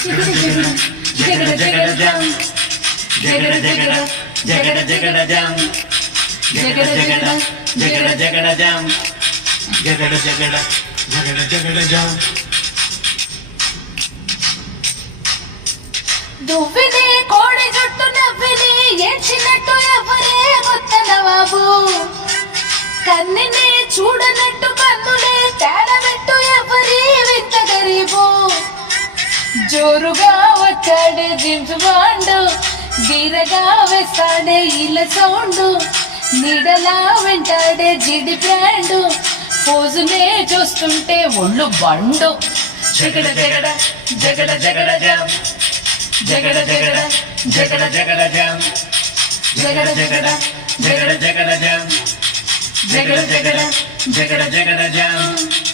జగడ జగడ జం జగడ జగడ జగడ జగడ జం జగడ జగడ జగడ జగడ జం జగడ జగడ జగడ జగడ జం దువ్విని కోడి జుట్టు నవ్విని ఏడ్చినట్టు ఎవరే కొత్త నవాబు కన్నిని చూడనట్టు కన్నులే తేడబెట్టు ఎవరి వింత గరీబు జోరుగా వచ్చాడే జిమ్స్ బాండు ధీరగా వేస్తాడే ఇళ్ళ సౌండు నీడలా వెంటాడే జిడి బ్రాండు పోజునే చూస్తుంటే ఒళ్ళు బండు జగడ జగడ జగడ జగడ జం జగడ జగడ జగడ జగడ జం జగడ జగడ జగడ జగడ జం జగడ జగడ జగడ జగడ జం